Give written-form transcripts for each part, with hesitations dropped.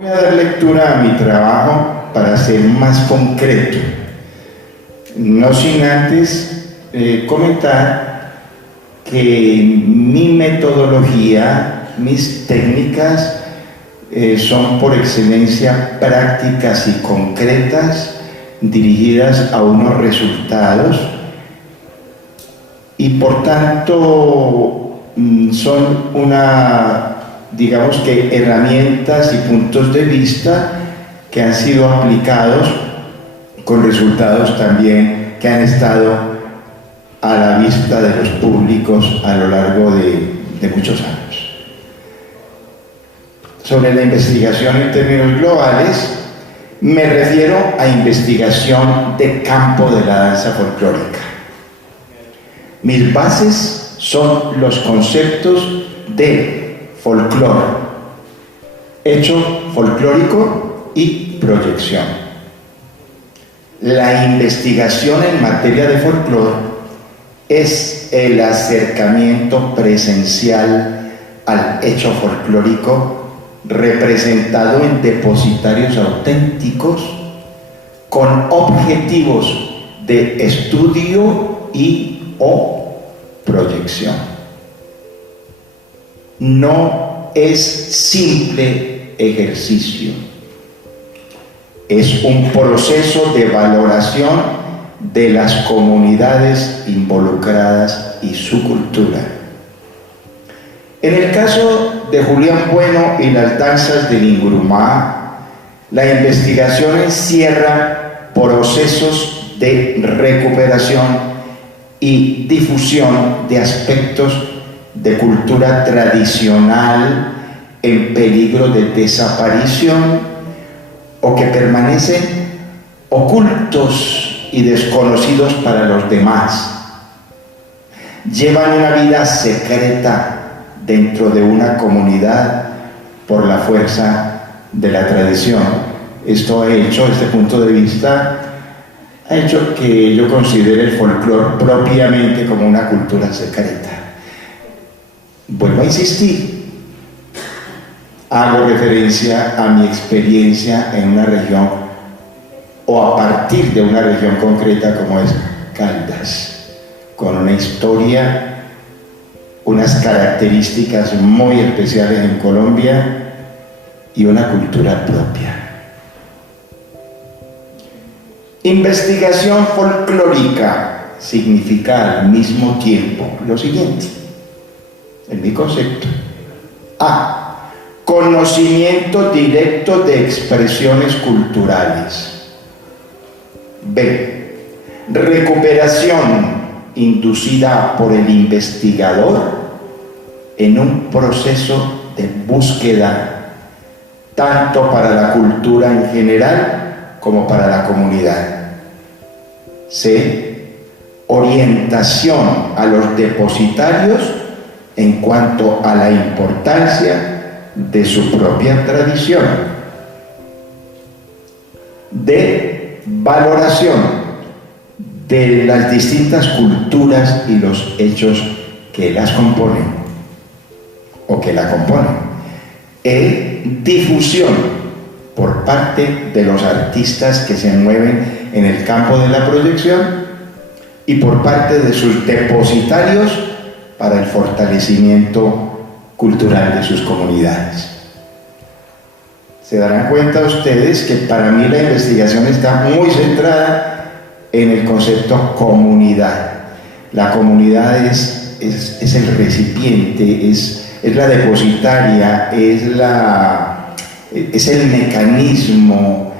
Voy a dar lectura a mi trabajo para ser más concreto, no sin antes comentar que mi metodología, mis técnicas son por excelencia prácticas y concretas, dirigidas a unos resultados y por tanto son digamos que herramientas y puntos de vista que han sido aplicados con resultados también que han estado a la vista de los públicos a lo largo de muchos años. Sobre la investigación en términos globales, me refiero a investigación de campo de la danza folclórica. Mis bases son los conceptos de folclore, hecho folclórico y proyección. La investigación en materia de folclore es el acercamiento presencial al hecho folclórico representado en depositarios auténticos con objetivos de estudio y/o proyección. No es simple ejercicio, es un proceso de valoración de las comunidades involucradas y su cultura. En el caso de Julián Bueno y las danzas del Ingurumá, la investigación encierra procesos de recuperación y difusión de aspectos de cultura tradicional en peligro de desaparición o que permanecen ocultos y desconocidos para los demás. Llevan una vida secreta dentro de una comunidad por la fuerza de la tradición. Este punto de vista ha hecho que yo considere el folclore propiamente como una cultura secreta. Vuelvo a insistir, hago referencia a mi experiencia en una región o a partir de una región concreta como es Caldas, con una historia, unas características muy especiales en Colombia y una cultura propia. Investigación folclórica significa al mismo tiempo lo siguiente, en mi concepto: A. Conocimiento directo de expresiones culturales. B. Recuperación inducida por el investigador en un proceso de búsqueda, tanto para la cultura en general como para la comunidad. C. Orientación a los depositarios en cuanto a la importancia de su propia tradición. D. Valoración de las distintas culturas y los hechos que las componen o que la componen. E. Difusión por parte de los artistas que se mueven en el campo de la proyección y por parte de sus depositarios para el fortalecimiento cultural de sus comunidades. Se darán cuenta ustedes que para mí la investigación está muy centrada en el concepto comunidad. La comunidad es el recipiente, es la depositaria, es el mecanismo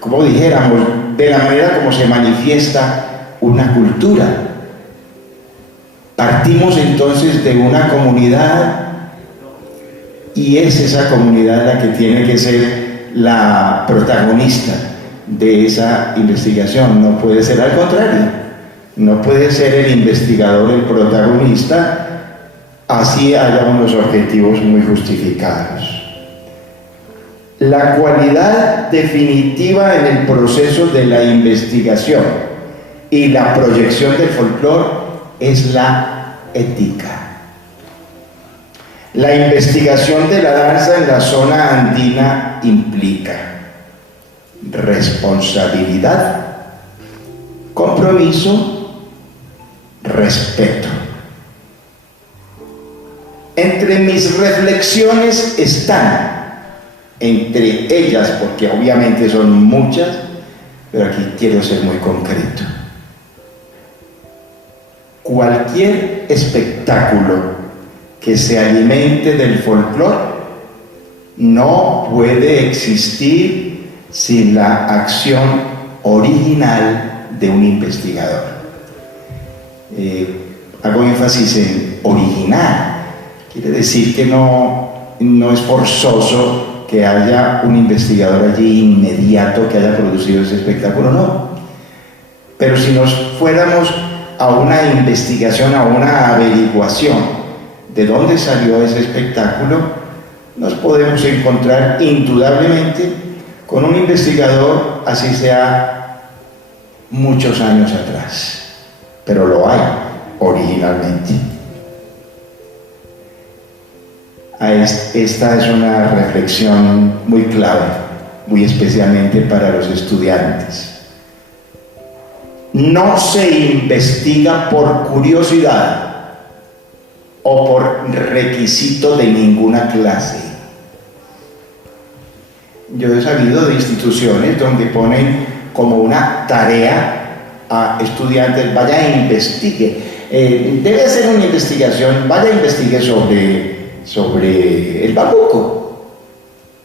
como dijéramos, de la manera como se manifiesta una cultura. Partimos entonces de una comunidad y es esa comunidad la que tiene que ser la protagonista de esa investigación. No puede ser al contrario, no puede ser el investigador el protagonista, así haya unos objetivos muy justificados. La cualidad definitiva en el proceso de la investigación y la proyección del folclore es la ética. La investigación de la danza en la zona andina implica responsabilidad, compromiso, respeto. Entre mis reflexiones están, entre ellas, porque obviamente son muchas, pero aquí quiero ser muy concreto. Cualquier espectáculo que se alimente del folclore no puede existir sin la acción original de un investigador. Hago énfasis en original. Quiere decir que no es forzoso que haya un investigador allí inmediato que haya producido ese espectáculo, no. Pero si nos fuéramos a una investigación, a una averiguación de dónde salió ese espectáculo, nos podemos encontrar indudablemente con un investigador, así sea muchos años atrás, pero lo hay originalmente. Esta es una reflexión muy clave, muy especialmente para los estudiantes. No se investiga por curiosidad o por requisito de ninguna clase. Yo he sabido de instituciones donde ponen como una tarea a estudiantes: vaya e investigue, debe hacer una investigación, vaya e investigue sobre el bambuco,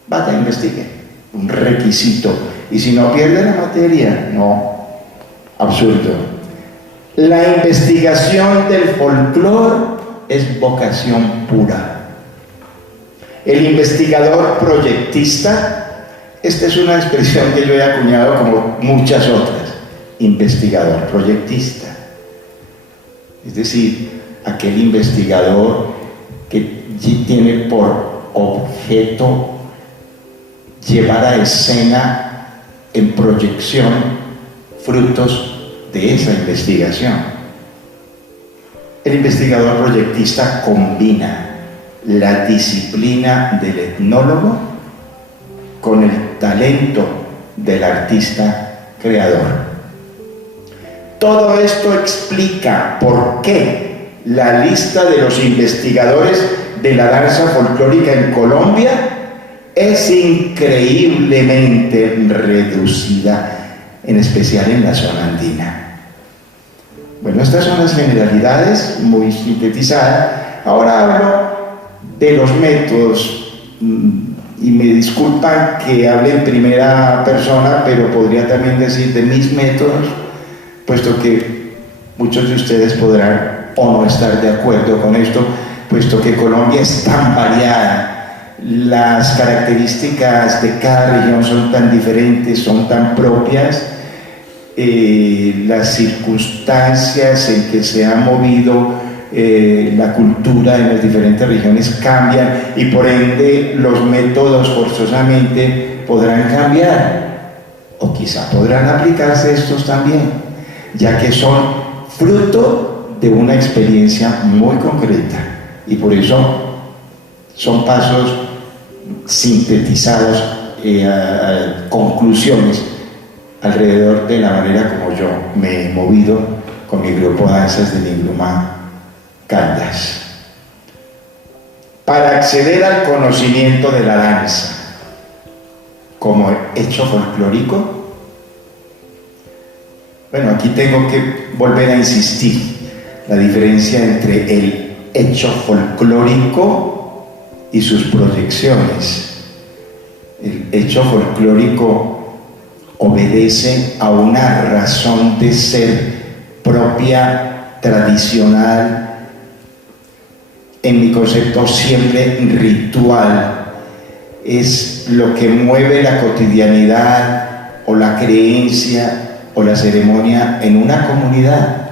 vaya e investigue, un requisito, y si no pierde la materia, no, absurdo. La investigación del folclore es vocación pura. El investigador proyectista, esta es una expresión que yo he acuñado como muchas otras, investigador proyectista, es decir, aquel investigador que tiene por objeto llevar a escena en proyección frutos de esa investigación. El investigador proyectista combina la disciplina del etnólogo con el talento del artista creador. Todo esto explica por qué la lista de los investigadores de la danza folclórica en Colombia es increíblemente reducida, en especial en la zona andina. Bueno, estas son las generalidades muy sintetizadas. Ahora hablo de los métodos, y me disculpan que hable en primera persona, pero podría también decir de mis métodos, puesto que muchos de ustedes podrán o no estar de acuerdo con esto, puesto que Colombia es tan variada, las características de cada región son tan diferentes, son tan propias, las circunstancias en que se ha movido la cultura en las diferentes regiones cambian, y por ende los métodos forzosamente podrán cambiar, o quizá podrán aplicarse estos también, ya que son fruto de una experiencia muy concreta, y por eso son pasos sintetizados, conclusiones alrededor de la manera como yo me he movido con mi grupo Danzas de Ninglumá Caldas. Para acceder al conocimiento de la danza como hecho folclórico, bueno, aquí tengo que volver a insistir la diferencia entre el hecho folclórico y sus proyecciones. El hecho folclórico obedece a una razón de ser propia, tradicional, en mi concepto siempre ritual. Es lo que mueve la cotidianidad o la creencia o la ceremonia en una comunidad.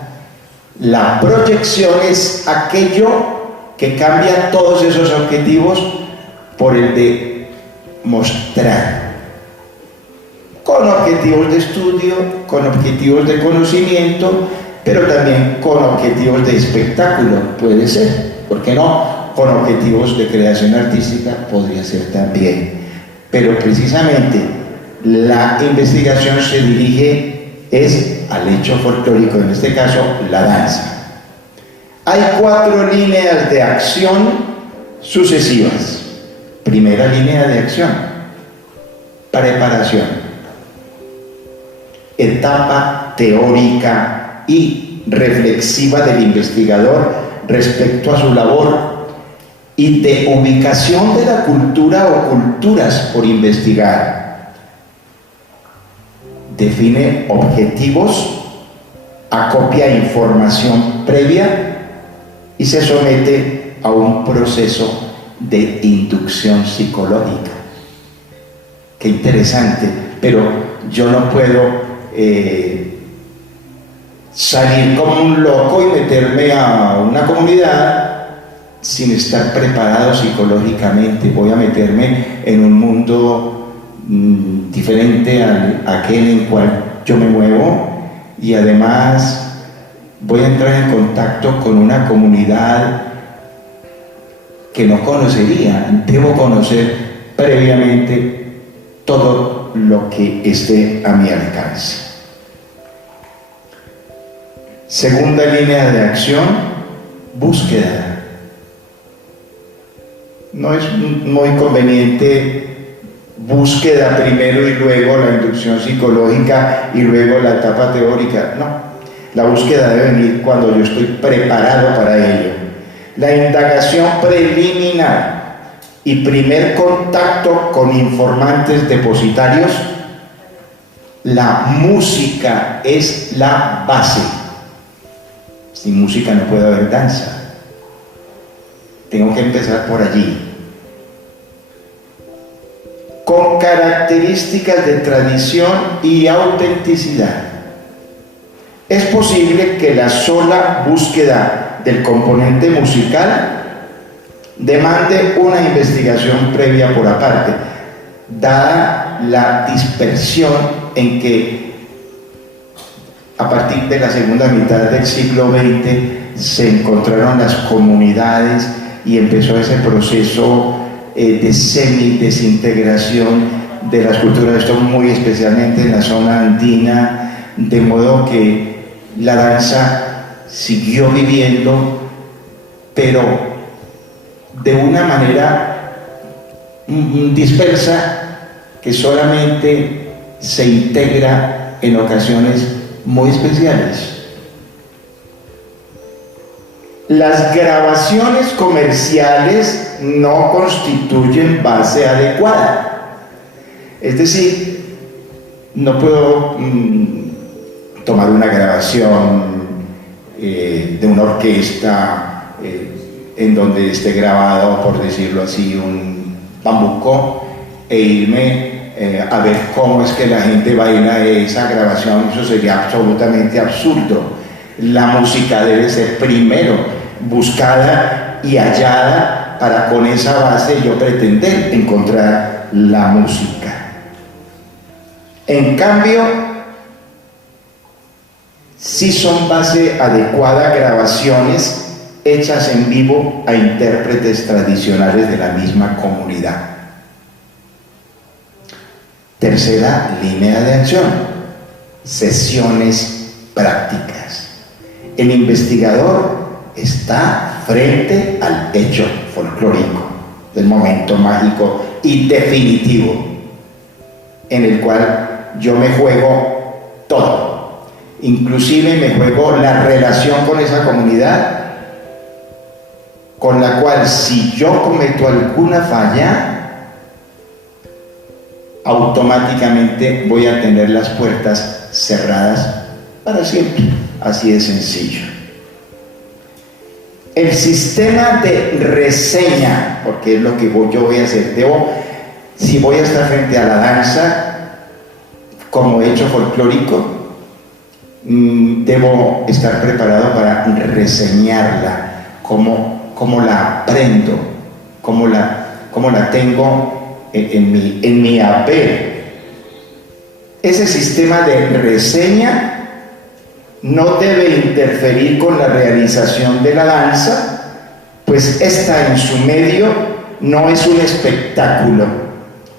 La proyección es aquello que cambia todos esos objetivos por el de mostrar, con objetivos de estudio, con objetivos de conocimiento, pero también con objetivos de espectáculo, puede ser, ¿por qué no? con objetivos de creación artística podría ser también. Pero precisamente la investigación se dirige al hecho folclórico, en este caso la danza. Hay 4 líneas de acción sucesivas. Primera línea de acción: preparación. Etapa teórica y reflexiva del investigador respecto a su labor y de ubicación de la cultura o culturas por investigar. Define objetivos, acopia información previa y se somete a un proceso de inducción psicológica. Qué interesante, pero yo no puedo salir como un loco y meterme a una comunidad sin estar preparado psicológicamente. Voy a meterme en un mundo diferente a aquel en cual yo me muevo, y además voy a entrar en contacto con una comunidad que no conocería. Debo conocer previamente todo lo que esté a mi alcance. Segunda línea de acción: búsqueda. No es muy conveniente búsqueda primero y luego la inducción psicológica y luego la etapa teórica. No, la búsqueda debe venir cuando yo estoy preparado para ello. La indagación preliminar y primer contacto con informantes depositarios. La música es la base. Sin música no puede haber danza. Tengo que empezar por allí. Con características de tradición y autenticidad. Es posible que la sola búsqueda del componente musical demande una investigación previa por aparte, dada la dispersión en que a partir de la segunda mitad del siglo XX se encontraron las comunidades y empezó ese proceso de semi-desintegración de las culturas, esto muy especialmente en la zona andina, de modo que la danza siguió viviendo, pero de una manera dispersa, que solamente se integra en ocasiones muy especiales. Las grabaciones comerciales no constituyen base adecuada. Es decir, no puedo tomar una grabación de una orquesta en donde esté grabado, por decirlo así, un bambuco, e irme a ver cómo es que la gente baila esa grabación. Eso sería absolutamente absurdo. La música debe ser primero buscada y hallada para con esa base yo pretender encontrar la música. En cambio, sí son base adecuada grabaciones hechas en vivo a intérpretes tradicionales de la misma comunidad. Tercera línea de acción: sesiones prácticas. El investigador está frente al hecho folclórico, del momento mágico y definitivo, en el cual yo me juego todo. Inclusive me juego la relación con esa comunidad, con la cual si yo cometo alguna falla, automáticamente voy a tener las puertas cerradas para siempre. Así de sencillo. El sistema de reseña, porque es lo que yo voy a hacer, si voy a estar frente a la danza como hecho folclórico, debo estar preparado para reseñarla, cómo la aprendo, cómo la tengo en mi haber. Ese sistema de reseña no debe interferir con la realización de la danza, pues esta en su medio no es un espectáculo,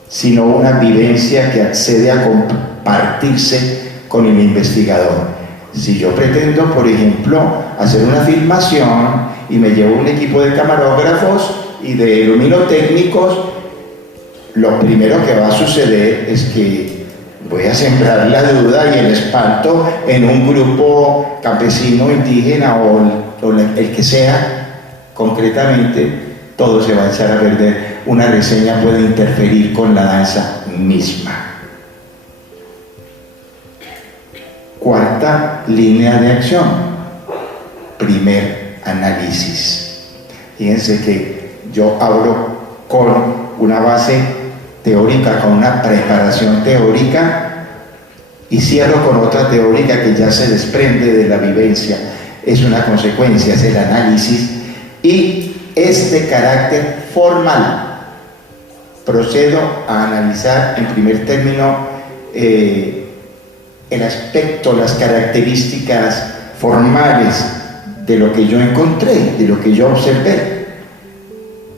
sino una vivencia que accede a compartirse con el investigador. Si yo pretendo, por ejemplo, hacer una filmación y me llevo un equipo de camarógrafos y de luminotécnicos, lo primero que va a suceder es que voy a sembrar la duda y el espanto en un grupo campesino, indígena o el que sea. Concretamente, todo se va a echar a perder. Una reseña puede interferir con la danza misma. Cuarta línea de acción. Primer análisis. Fíjense que yo abro con una base teórica, con una preparación teórica, y cierro con otra teórica que ya se desprende de la vivencia. Es una consecuencia, es el análisis, y es de carácter formal. Procedo a analizar en primer término el aspecto, las características formales de lo que yo encontré, de lo que yo observé,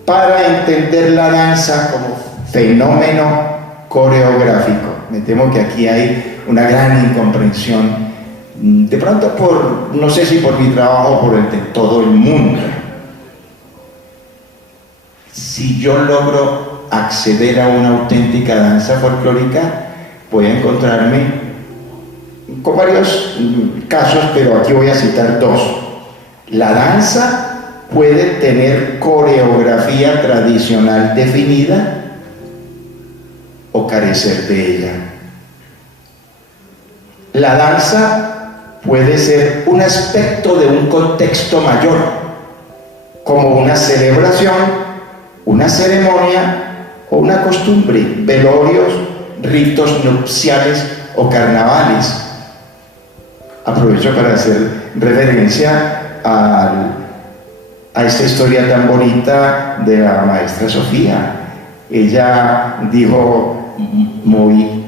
para entender la danza como fenómeno coreográfico. Me temo que aquí hay una gran incomprensión, de pronto no sé si por mi trabajo o por el de todo el mundo. Si yo logro acceder a una auténtica danza folclórica, voy a encontrarme con varios casos, pero aquí voy a citar dos. La danza puede tener coreografía tradicional definida o carecer de ella. La danza puede ser un aspecto de un contexto mayor, como una celebración, una ceremonia o una costumbre, velorios, ritos nupciales o carnavales. Aprovecho para hacer referencia a esta historia tan bonita de la maestra Sofía. Ella dijo muy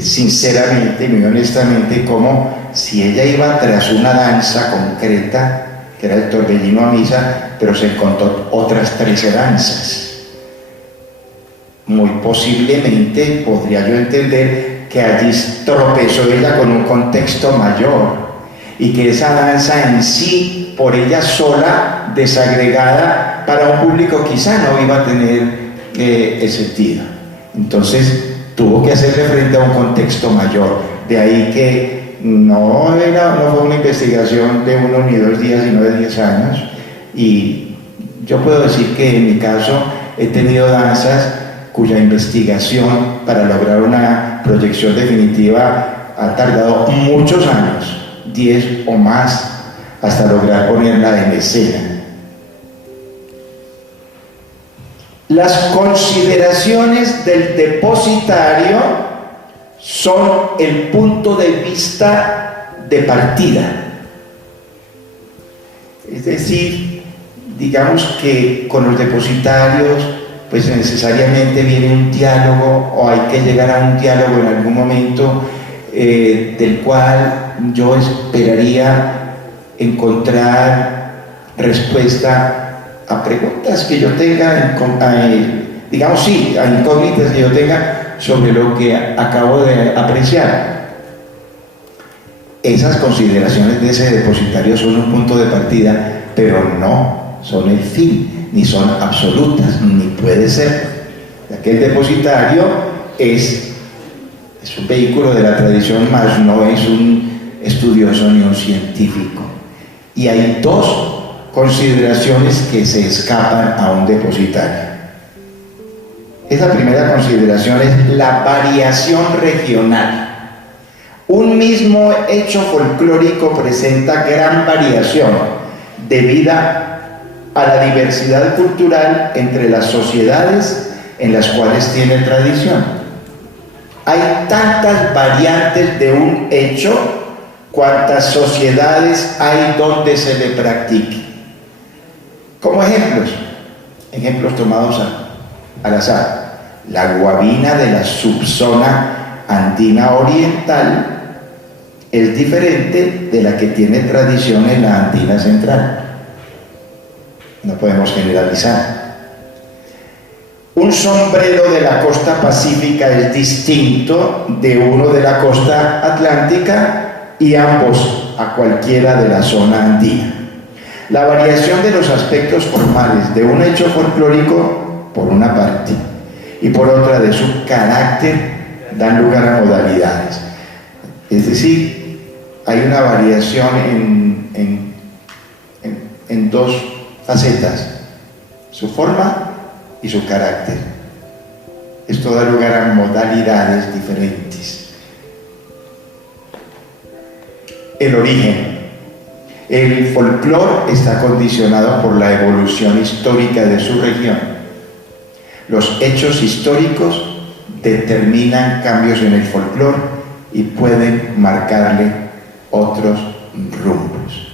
sinceramente y muy honestamente como si ella iba tras una danza concreta, que era el torbellino a misa, pero se encontró otras 13 danzas. Muy posiblemente podría yo entender que allí tropezó ella con un contexto mayor y que esa danza en sí, por ella sola, desagregada, para un público quizá no iba a tener el sentido. Entonces tuvo que hacerle frente a un contexto mayor. De ahí que no fue una investigación de 1 ni 2 días, sino de 10 años. Y yo puedo decir que en mi caso he tenido danzas cuya investigación para lograr una proyección definitiva ha tardado muchos años, 10 o más, hasta lograr ponerla en escena. Las consideraciones del depositario son el punto de vista de partida. Es decir, digamos que con los depositarios pues necesariamente viene un diálogo, o hay que llegar a un diálogo en algún momento del cual yo esperaría encontrar respuesta a preguntas que yo tenga, digamos sí, a incógnitas que yo tenga sobre lo que acabo de apreciar. Esas consideraciones de ese depositario son un punto de partida, pero no son el fin, ni son absolutas, ni puede ser. Aquel depositario es un vehículo de la tradición, mas no es un estudioso ni un científico. Y hay dos consideraciones que se escapan a un depositario. Esa primera consideración es la variación regional. Un mismo hecho folclórico presenta gran variación debida a la diversidad cultural entre las sociedades en las cuales tiene tradición. Hay tantas variantes de un hecho cuantas sociedades hay donde se le practique. Como ejemplos tomados al azar, la guabina de la subzona andina oriental es diferente de la que tiene tradición en la andina central. no podemos generalizar. Un sombrero de la costa pacífica es distinto de uno de la costa atlántica y ambos a cualquiera de la zona andina. La variación de los aspectos formales de un hecho folclórico, por una parte, y por otra de su carácter, dan lugar a modalidades. Es decir, hay una variación en dos facetas, su forma y su carácter. Esto da lugar a modalidades diferentes. El origen. El folclore está condicionado por la evolución histórica de su región. Los hechos históricos determinan cambios en el folclore y pueden marcarle otros rumbos.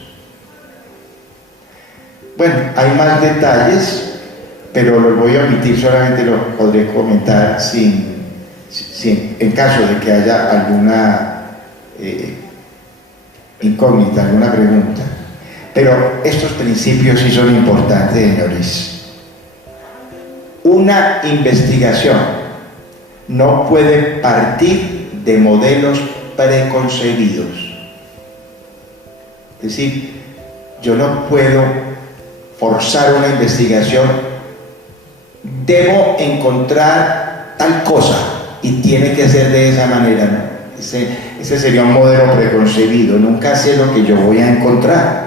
Bueno, hay más detalles, pero los voy a omitir, solamente los podré comentar en caso de que haya alguna incógnita, alguna pregunta. Pero estos principios sí son importantes, señores. Una investigación no puede partir de modelos preconcebidos. Es decir, yo no puedo forzar una investigación, debo encontrar tal cosa y tiene que ser de esa manera, ¿no? Ese sería un modelo preconcebido. Nunca sé lo que yo voy a encontrar.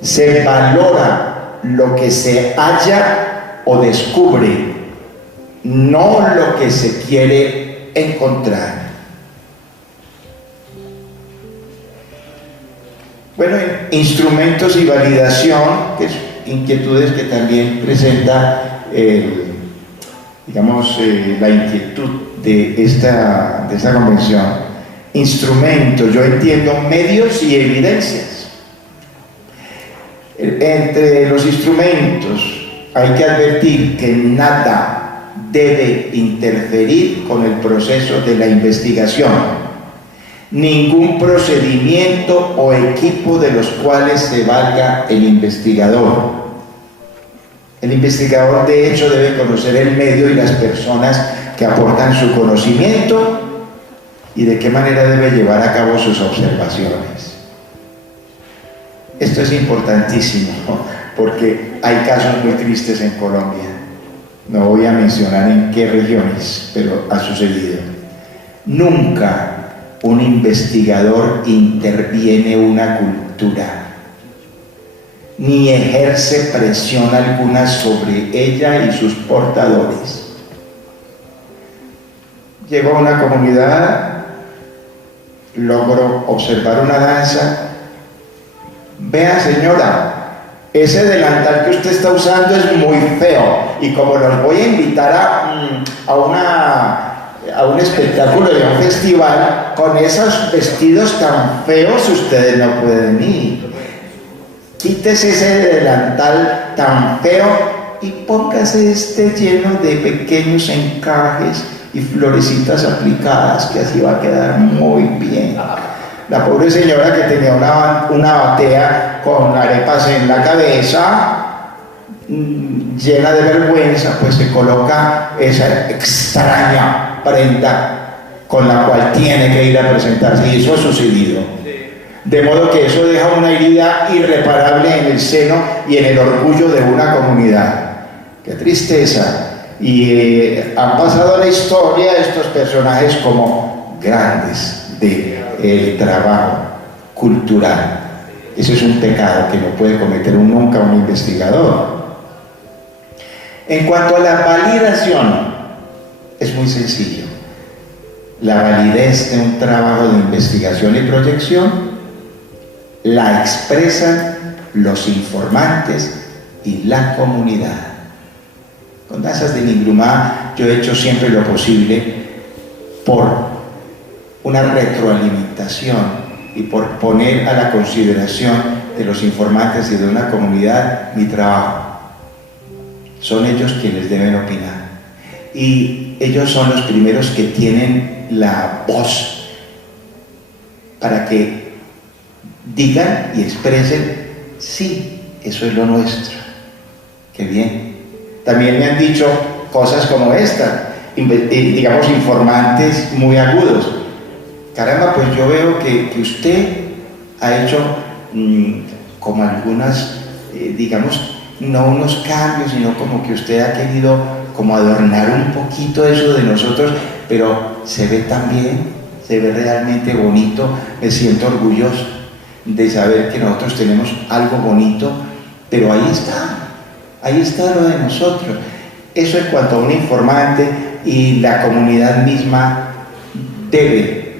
Se valora lo que se halla o descubre, no lo que se quiere encontrar. Bueno, instrumentos y validación, que es inquietudes que también presenta la inquietud de esta convención. Instrumentos, yo entiendo medios y evidencias. Entre los instrumentos hay que advertir que nada debe interferir con el proceso de la investigación. Ningún procedimiento o equipo de los cuales se valga el investigador. El investigador, de hecho, debe conocer el medio y las personas que aportan su conocimiento y de qué manera debe llevar a cabo sus observaciones. Esto es importantísimo, porque hay casos muy tristes en Colombia. No voy a mencionar en qué regiones, pero ha sucedido. Nunca un investigador interviene una cultura, ni ejerce presión alguna sobre ella y sus portadores. Llego a una comunidad, logro observar una danza. Vea, señora, ese delantal que usted está usando es muy feo, y como los voy a invitar a un espectáculo y a un festival, con esos vestidos tan feos ustedes no pueden ir. Quítese ese delantal tan feo y póngase este lleno de pequeños encajes y florecitas aplicadas, que así va a quedar muy bien. La pobre señora, que tenía una batea con arepas en la cabeza, llena de vergüenza, pues se coloca esa extraña prenda con la cual tiene que ir a presentarse, y eso ha sucedido. De modo que eso deja una herida irreparable en el seno y en el orgullo de una comunidad. ¡Qué tristeza! Y han pasado a la historia estos personajes como grandes del trabajo cultural. Eso es un pecado que no puede cometer nunca un investigador. En cuanto a la validación, es muy sencillo. La validez de un trabajo de investigación y proyección la expresan los informantes y la comunidad. Con Danzas de Ninglumá yo he hecho siempre lo posible por una retroalimentación y por poner a la consideración de los informantes y de una comunidad mi trabajo. Son ellos quienes deben opinar, y ellos son los primeros que tienen la voz para que digan y expresen: sí, eso es lo nuestro. Qué bien. También me han dicho cosas como esta, digamos, informantes muy agudos. Caramba, pues yo veo que usted ha hecho como algunas, digamos, no unos cambios, sino como que usted ha querido como adornar un poquito eso de nosotros, pero se ve tan bien, se ve realmente bonito. Me siento orgulloso de saber que nosotros tenemos algo bonito, pero ahí está lo de nosotros. Eso en cuanto a un informante, y la comunidad misma debe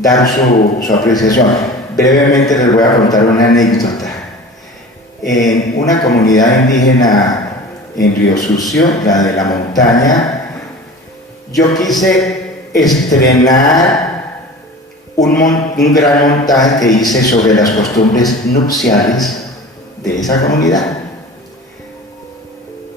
dar su apreciación. Brevemente les voy a contar una anécdota. En una comunidad indígena en Río Sucio, la de la montaña, yo quise estrenar un gran montaje que hice sobre las costumbres nupciales de esa comunidad.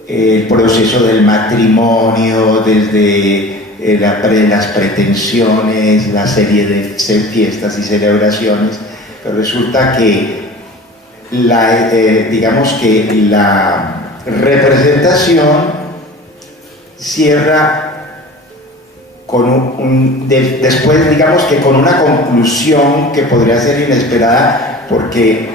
El proceso del matrimonio, desde las pretensiones, la serie de fiestas y celebraciones, pero resulta que digamos que la representación cierra con después, digamos que con una conclusión que podría ser inesperada, porque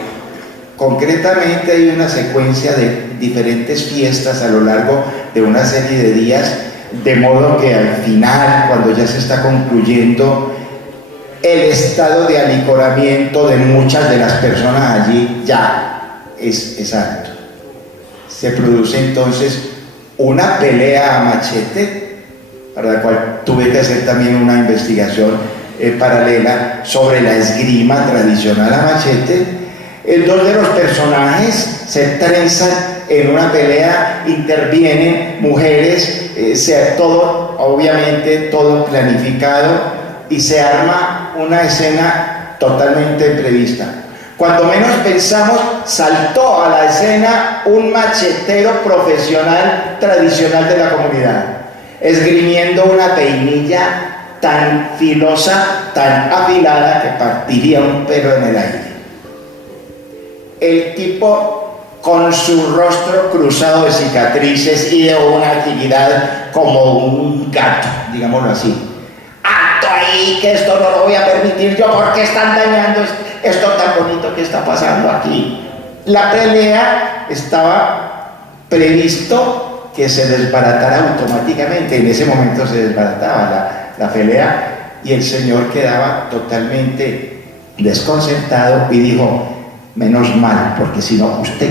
concretamente hay una secuencia de diferentes fiestas a lo largo de una serie de días, de modo que al final, cuando ya se está concluyendo, el estado de alicoramiento de muchas de las personas allí ya es alto. Se produce entonces una pelea a machete, para la cual tuve que hacer también una investigación paralela sobre la esgrima tradicional a machete. Dos de los personajes se trenzan en una pelea, intervienen mujeres, obviamente todo planificado, y se arma una escena totalmente imprevista. Cuando menos pensamos, saltó a la escena un machetero profesional tradicional de la comunidad, esgrimiendo una peinilla tan filosa, tan afilada, que partiría un pelo en el aire. El tipo, con su rostro cruzado de cicatrices y de una agilidad como un gato, digámoslo así. ¡Alto ahí! Que esto no lo voy a permitir yo, porque están dañando esto tan bonito que está pasando aquí. La pelea estaba previsto que se desbaratara automáticamente. En ese momento se desbarataba la pelea, y el señor quedaba totalmente desconcertado y dijo: menos mal, porque si no, usted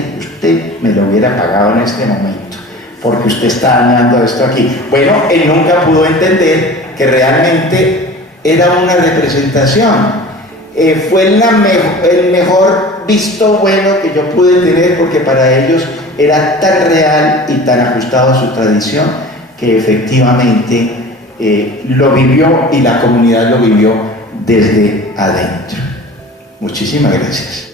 me lo hubiera pagado en este momento, porque usted está dañando esto aquí. Bueno, él nunca pudo entender que realmente era una representación. Fue el mejor visto bueno que yo pude tener, porque para ellos era tan real y tan ajustado a su tradición, que efectivamente lo vivió, y la comunidad lo vivió desde adentro. Muchísimas gracias.